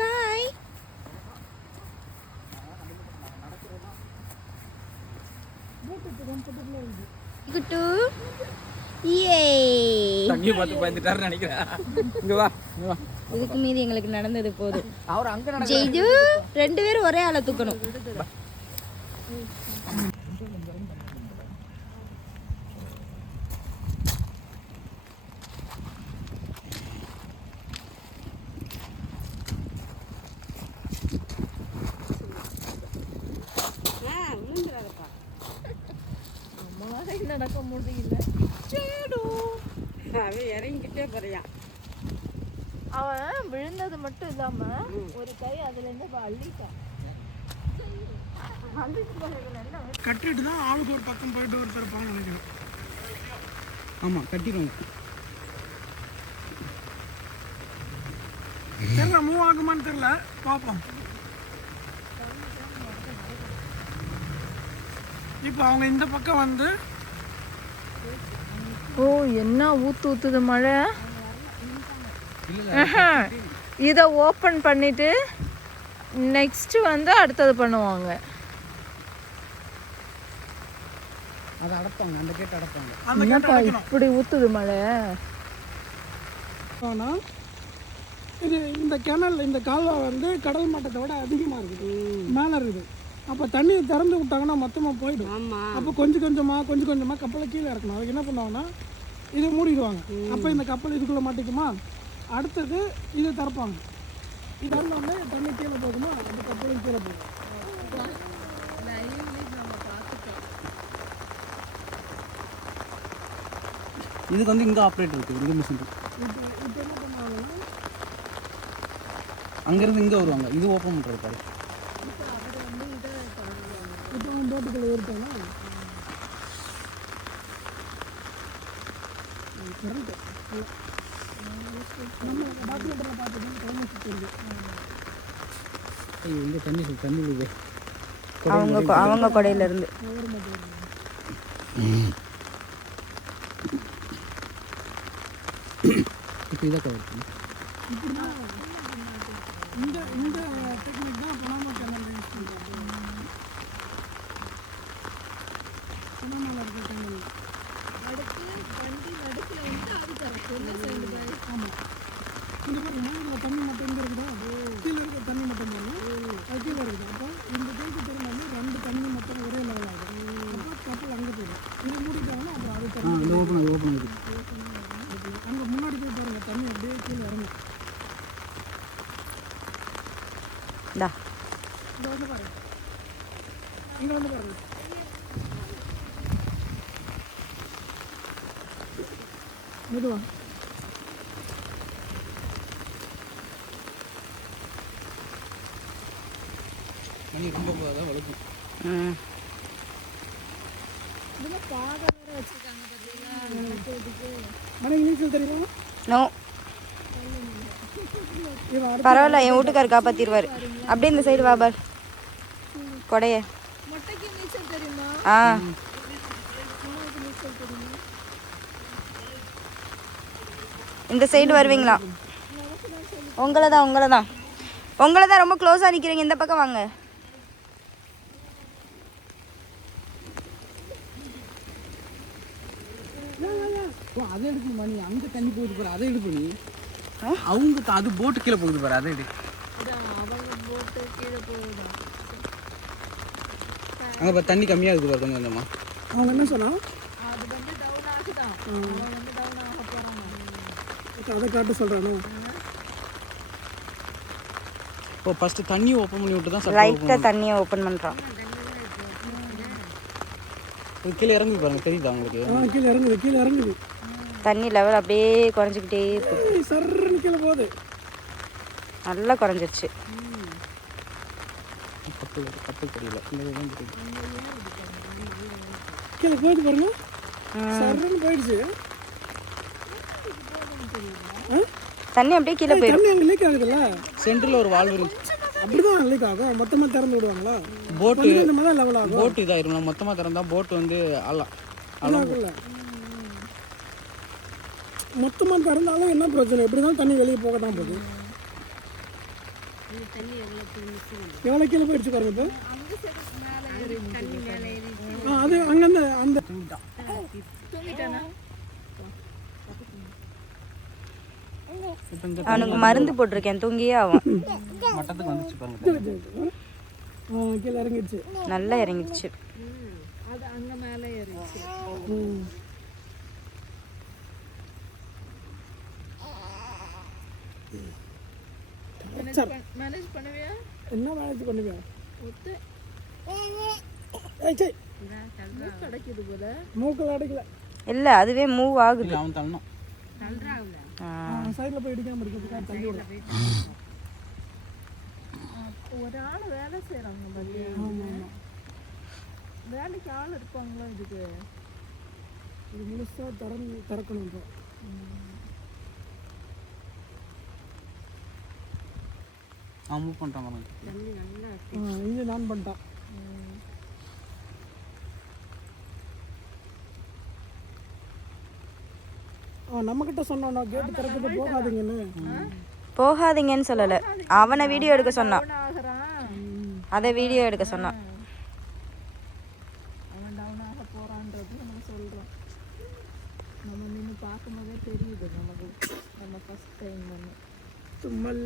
பாய். Good ஏ தண்ணி பார்த்து பயந்துட்டாருன்னு நினைக்கிறேன். இங்க வா இதுக்கு மீதி எங்களுக்கு நடந்தது போதும். அவர் அங்க ஜெய்து 2 பேரும் ஒரே ஆளை தூக்கணும். நடக்க முடியல. அவன் இறங்கிக்கிட்டே போறியான். அவன் விழுந்தது மட்டும் இல்லாம ஒரு கை அதுல இருந்து அள்ளிட்டான். கட்டிட்டு தான் ஆளுக்கு ஒரு பக்கம் போயிட்டு ஒருத்தர் இருப்பாங்க நினைக்கிறேன். ஆமா கட்டிடுவோம். தெரியல மூவ் ஆகுமான்னு தெரியல, பார்ப்போம். இப்போ அவங்க இந்த பக்கம் வந்து ஓ என்ன ஊத்துது மழை. இதை ஓப்பன் பண்ணிட்டு நெக்ஸ்ட் வந்து அடுத்தது பண்ணுவாங்க. அதை அடைப்பாங்க, அந்த கேட் அடைப்பாங்க. என்னப்பா இப்படி ஊத்துது மழை. ஆனால் இது இந்த கிணல் இந்த கால்வா வந்து கடல் மட்டத்தை விட அதிகமாக இருக்குது, மேலே இருக்குது. அப்போ தண்ணி திறந்து விட்டாங்கன்னா மொத்தமாக போயிடும். அப்போ கொஞ்சம் கொஞ்சமாக கப்பலை கீழே இறக்கணும். அதுக்கு என்ன பண்ணுவாங்கன்னா இதை மூடிடுவாங்க. அப்போ இந்த கப்பல் இதுக்குள்ளே மாட்டிக்குமா, அடுத்தது இதை திறப்பாங்க. இது வந்து தண்ணி கீழே போகுமா, அந்த கப்பலும் கீழே போகும். இதுக்கு வந்து இங்கே ஆப்ரேட் இருக்குது, இந்த மிஷின். இப்போ என்ன பண்ணுவாங்கன்னா அங்கேருந்து இங்கே வருவாங்க, இது ஓப்பன் பண்ணுறது பாரு. இப்போ போட்டுக்குள்ளே ஏறிட்டாங்க. நம்ம டாக்குமெண்ட்டில் பார்த்துட்டு கிளம்பி சுற்றி இங்கே தண்ணி விழுது அவங்க கொடையில இருந்து. இப்போ இதை கவர் பண்ணி இந்த டெக்னிக் தான் பனாமா கேனல் யூஸ் பண்ணுறாங்க. பனாமாவில் இருக்கிற கேனல் அடுத்து வண்டி நடுக்கில் வந்து அது கரெக்ட். ஆமாம், இந்த பாருங்க, இதில் தண்ணி மட்டும் இங்கே இருக்குதா, கீழே இருக்கிற தண்ணி மட்டும் பாருங்க, அது கீழே இருக்குது. அப்போ இந்த கேள்வி திறந்தாலும் 2 தண்ணி மட்டும் ஒரே லெவல் ஆகும். அப்போ கப்பல் அங்கே போயிடும். இது மூடிட்டாங்கன்னா அப்புறம் அது தண்ணி ஓப்பன் இருக்குது. அங்கே முன்னாடி போய் பாருங்க, தண்ணி அப்படியே கீழே இறங்கும். இங்கே வந்து பாருங்க, இங்கே வந்து பாருங்க. மெதுவா மணி ரொம்ப போகாதான் வளர்க்கும். மனைவி நீச்சல் தெரியுமா? நோ பரவாயில்ல, என் வீட்டுக்காரர் காப்பாத்திடுவார். அப்படியே இந்த சைடு வாபார் கொடைய. ஆ இந்த சைடு வருவீங்களா? உங்களை தான் ரொம்ப க்ளோஸாக நிற்கிறீங்க. இந்த பக்கம் வாங்க. அதை எடுக்கணும் மணி, அங்கே தண்ணி போகுது பாரு, அதை எடுப்பு நீ. அவங்க அது போட்டு கீழே போகுது பாரு, அதை எடு. அங்கே பாரு தண்ணி கம்மியாக இருக்குது பாரு, கொஞ்சம் கொஞ்சமா. அவங்க என்ன சொன்னா அதை காட்ட சொல்கிறானோ. இப்போ ஃபஸ்ட்டு தண்ணி ஓப்பன் பண்ணி விட்டு தான் லைட்டாக தண்ணியை ஓப்பன் பண்ணுறான். இது கீழே இறங்குது பாருங்க, தெரியுதா உங்களுக்கு? கீழே இறங்குது. தண்ணி லெவல் அப்படியே குறைஞ்சிக்கிட்டே இருக்கு. சர்ன்னு கீழே போகுது. நல்லா குறைஞ்சிருச்சு. கப்பல் தெரியல, கீழே போகுது பாருங்க, சர்ன்னு போயிடுச்சு. தண்ணி அப்படியே கீழே போயிடும். தண்ணி அங்கே லீக் ஆகுதுல்ல, சென்டரில் ஒரு வால்வு இருக்கு. அப்படிதான் லீக் ஆகும். மொத்தமாக திறந்து விடுவாங்களா? போட்டு இந்த மாதிரி லெவல் ஆகும். போட்டு இதாயிரும். மொத்தமாக திறந்தா போட்டு வந்து அழகுல மொத்தமாக திறந்தாலும் என்ன பிரச்சனை, எப்படி தான் தண்ணி வெளியே போக தான் போகுது. எவ்வளோ கீழே போயிடுச்சு பாருங்க இப்போ. அந்த சைடு மேலே ஏறி அது அங்கேருந்து அந்த தூங்கிட்டானா? அவனுக்கு மருந்து போட்டிருக்கேன், தூங்கியே ஆகும். மட்டத்துக்கு வந்துச்சு பாருங்க. கீழே இறங்கிடுச்சு. நல்லா இறங்கிடுச்சு. அது அங்க மேலே ஏறிச்சு. மேனேஜ் பண்ணுவியா? என்ன மேனேஜ் பண்ணுவியா? ஒத்து ஏய் சரி, கிடைக்குது போல. மூக்கில் அடைக்கல. இல்ல அதுவே மூவ் ஆகுது. இல்ல, அவன் தள்ளணும். சைடில் போய் இடிக்காம இருக்கிறதுக்காக தள்ளி விட. ஒரு ஆள் வேலை செய்யறாங்க மதிய. வேலைக்கு ஆள் இருப்பாங்களா இதுக்கு? இது முழுசாக திறக்கணும் இப்போ. அவன் மூவ் பண்ணிட்டான் பாருங்க. இன்ஜின் ஆன் பண்ணிட்டான். நம்மக்கிட்ட சொன்னோன்னா கேட்டு திறக்கிட்டு போகாதீங்கன்னு. போகாதீங்கன்னு சொல்லல, அவனை வீடியோ எடுக்க சொன்னான். அதை வீடியோ எடுக்க சொன்னான். அவன் டவுன் ஆக போறான்றது நம்ம சொல்றோம். நம்ம நின்று பார்க்கும்போதே தெரியுது நமக்கு. நம்ம ஃபர்ஸ்ட் டைம் தும்மல்